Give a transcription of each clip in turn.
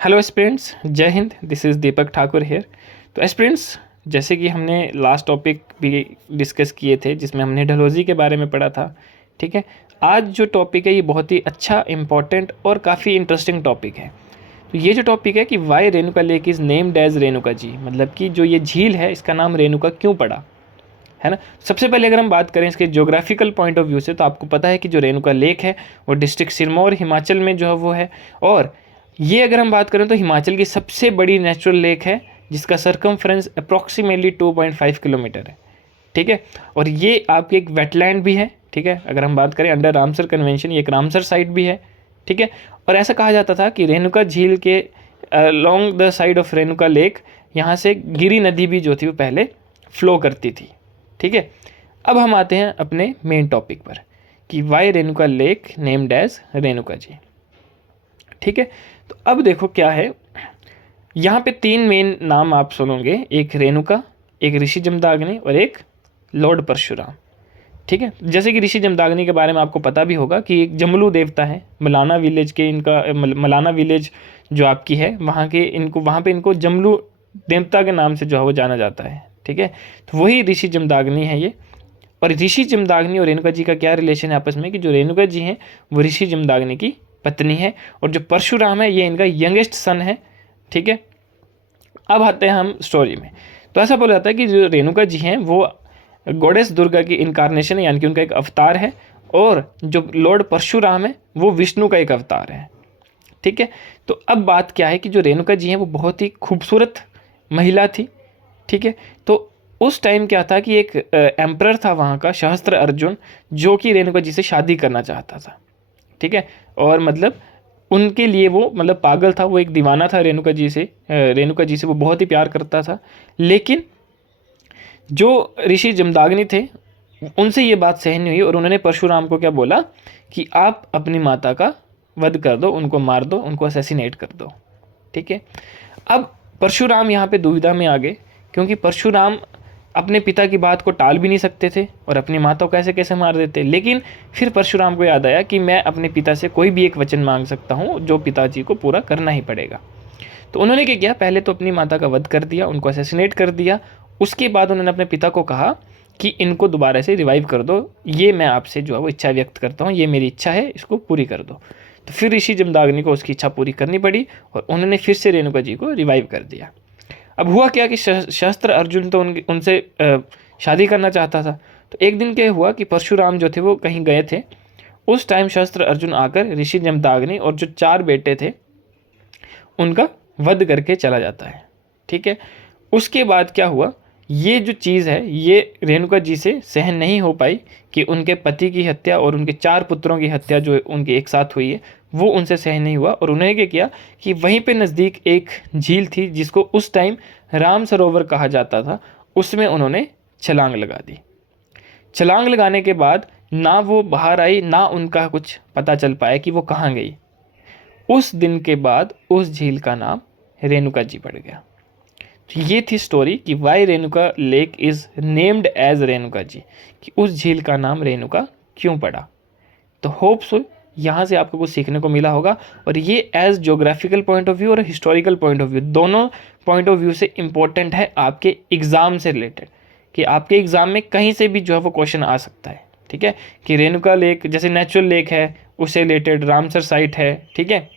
Hello aspirants, जय हिंद। This is Deepak Thakur here. तो एस्पिरेंट्स, जैसे कि हमने लास्ट टॉपिक भी डिस्कस किए थे जिसमें हमने डलहौजी के बारे में पढ़ा था, ठीक है। आज जो टॉपिक है ये बहुत ही अच्छा, इम्पॉर्टेंट और काफ़ी इंटरेस्टिंग टॉपिक है। तो ये जो टॉपिक है कि why Renuka lake is named as Renuka ji, मतलब कि जो ये झील है इसका नाम रेणुका क्यों पड़ा, है ना। सबसे पहले अगर हम बात करें इसके ज्योग्राफिकल पॉइंट ऑफ व्यू से, तो आपको पता है कि जो रेणुका लेक है वो डिस्ट्रिक्ट सिरमौर हिमाचल में जो है वो है। और ये अगर हम बात करें तो हिमाचल की सबसे बड़ी नेचुरल लेक है जिसका सरकमफ्रेंस अप्रॉक्सीमेटली 2.5 किलोमीटर है, ठीक है। और ये आपकी एक वेटलैंड भी है, ठीक है। अगर हम बात करें अंडर रामसर कन्वेंशन, ये एक रामसर साइट भी है, ठीक है। और ऐसा कहा जाता था कि रेणुका झील के long the side of Renuka lake यहाँ से गिरी नदी भी जो थी वो पहले फ्लो करती थी, ठीक है। अब हम आते हैं अपने मेन टॉपिक पर कि why Renuka lake named as Renuka ji, ठीक है। तो अब देखो क्या है, यहाँ पे तीन मेन नाम आप सुनोगे, एक रेणुका, एक ऋषि जमदाग्नि और एक लॉर्ड परशुराम, ठीक है। जैसे कि ऋषि जमदाग्नि के बारे में आपको पता भी होगा कि एक जमलू देवता है मलाना विलेज के, इनका मलाना विलेज जो आपकी है वहाँ के, इनको वहाँ पे इनको जमलू देवता के नाम से जो है वो जाना जाता है, ठीक है। तो वही ऋषि जमदाग्नि है ये। और ऋषि जमदाग्नि और रेणुका जी का क्या रिलेशन है आपस में कि जो रेणुका जी हैं वो ऋषि जमदाग्नि की पत्नी है और जो परशुराम है ये इनका यंगेस्ट सन है, ठीक है। अब आते हैं हम स्टोरी में। तो ऐसा बोला जाता है कि जो रेणुका जी हैं वो गॉडेस दुर्गा की इनकारनेशन है, यानी कि उनका एक अवतार है। और जो लॉर्ड परशुराम है वो विष्णु का एक अवतार है, ठीक है। तो अब बात क्या है कि जो रेणुका जी हैं वो बहुत ही खूबसूरत महिला थी, ठीक है। तो उस टाइम क्या था कि एक एम्परर था वहाँ का, सहस्त्र अर्जुन, जो कि रेणुका जी से शादी करना चाहता था, ठीक है। और मतलब उनके लिए वो मतलब पागल था, वो एक दीवाना था रेणुका जी से। रेणुका जी से वो बहुत ही प्यार करता था। लेकिन जो ऋषि जमदाग्नि थे उनसे ये बात सहन नहीं हुई और उन्होंने परशुराम को क्या बोला कि आप अपनी माता का वध कर दो, उनको मार दो, उनको असैसिनेट कर दो, ठीक है। अब परशुराम यहाँ पे दुविधा में आ गए क्योंकि परशुराम अपने पिता की बात को टाल भी नहीं सकते थे और अपनी माता को कैसे कैसे मार देते। लेकिन फिर परशुराम को याद आया कि मैं अपने पिता से कोई भी एक वचन मांग सकता हूँ जो पिताजी को पूरा करना ही पड़ेगा। तो उन्होंने क्या किया, पहले तो अपनी माता का वध कर दिया, उनको असैसिनेट कर दिया। उसके बाद उन्होंने अपने पिता को कहा कि इनको दोबारा से रिवाइव कर दो, ये मैं आपसे जो है वो इच्छा व्यक्त करता हूँ, ये मेरी इच्छा है, इसको पूरी कर दो। तो फिर ऋषि जमदाग्नि को उसकी इच्छा पूरी करनी पड़ी और उन्होंने फिर से रेणुका जी को रिवाइव कर दिया। अब हुआ क्या कि शस्त्र अर्जुन तो उनसे शादी करना चाहता था। तो एक दिन क्या हुआ कि परशुराम जो थे वो कहीं गए थे। उस टाइम शस्त्र अर्जुन आकर ऋषि जमदाग्नि और जो 4 बेटे थे उनका वध करके चला जाता है, ठीक है। उसके बाद क्या हुआ, ये जो चीज़ है ये रेणुका जी से सहन नहीं हो पाई कि उनके पति की हत्या और उनके 4 पुत्रों की हत्या जो उनके एक साथ हुई है वो उनसे सहन नहीं हुआ। और उन्होंने क्या किया कि वहीं पे नज़दीक एक झील थी जिसको उस टाइम राम सरोवर कहा जाता था, उसमें उन्होंने छलांग लगा दी। छलांग लगाने के बाद ना वो बाहर आई, ना उनका कुछ पता चल पाया कि वो कहाँ गई। उस दिन के बाद उस झील का नाम रेणुका जी पड़ गया। तो ये थी स्टोरी कि why Renuka lake is named as Renuka ji, कि उस झील का नाम रेणुका क्यों पड़ा। तो होप सो यहाँ से आपको कुछ सीखने को मिला होगा। और ये as geographical point of view और हिस्टोरिकल पॉइंट ऑफ व्यू, दोनों पॉइंट ऑफ व्यू से इम्पोर्टेंट है आपके एग्ज़ाम से रिलेटेड, कि आपके एग्ज़ाम में कहीं से भी जो है वो क्वेश्चन आ सकता है, ठीक है। कि रेणुका लेक जैसे नेचुरल लेक है उससे रिलेटेड रामसर साइट है, ठीक है।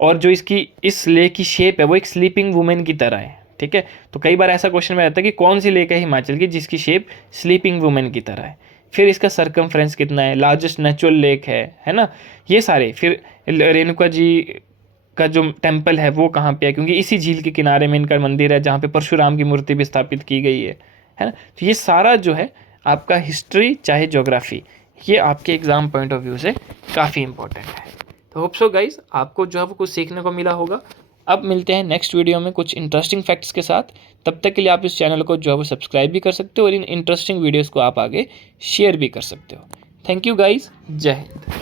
और जो इसकी इस लेक की शेप है वो एक स्लीपिंग वुमेन की तरह है, ठीक है। तो कई बार ऐसा क्वेश्चन में आता है कि कौन सी लेक है हिमाचल की जिसकी शेप स्लीपिंग वुमेन की तरह है। फिर इसका सरकमफ्रेंस कितना है, लार्जेस्ट नेचुरल लेक है ना, ये सारे। फिर रेणुका जी का जो टेम्पल है वो कहाँ पे है, क्योंकि इसी झील के किनारे में इनका मंदिर है जहाँ पे परशुराम की मूर्ति भी स्थापित की गई है ना। तो ये सारा जो है आपका हिस्ट्री चाहे ज्योग्राफी, ये आपके एग्ज़ाम पॉइंट ऑफ व्यू से काफ़ी इंपॉर्टेंट है। तो होप सो गाइज आपको जो है वो कुछ सीखने को मिला होगा। अब मिलते हैं नेक्स्ट वीडियो में कुछ इंटरेस्टिंग फैक्ट्स के साथ। तब तक के लिए आप इस चैनल को जो है वो सब्सक्राइब भी कर सकते हो और इन इंटरेस्टिंग वीडियोस को आप आगे शेयर भी कर सकते हो। थैंक यू गाइज, जय हिंद।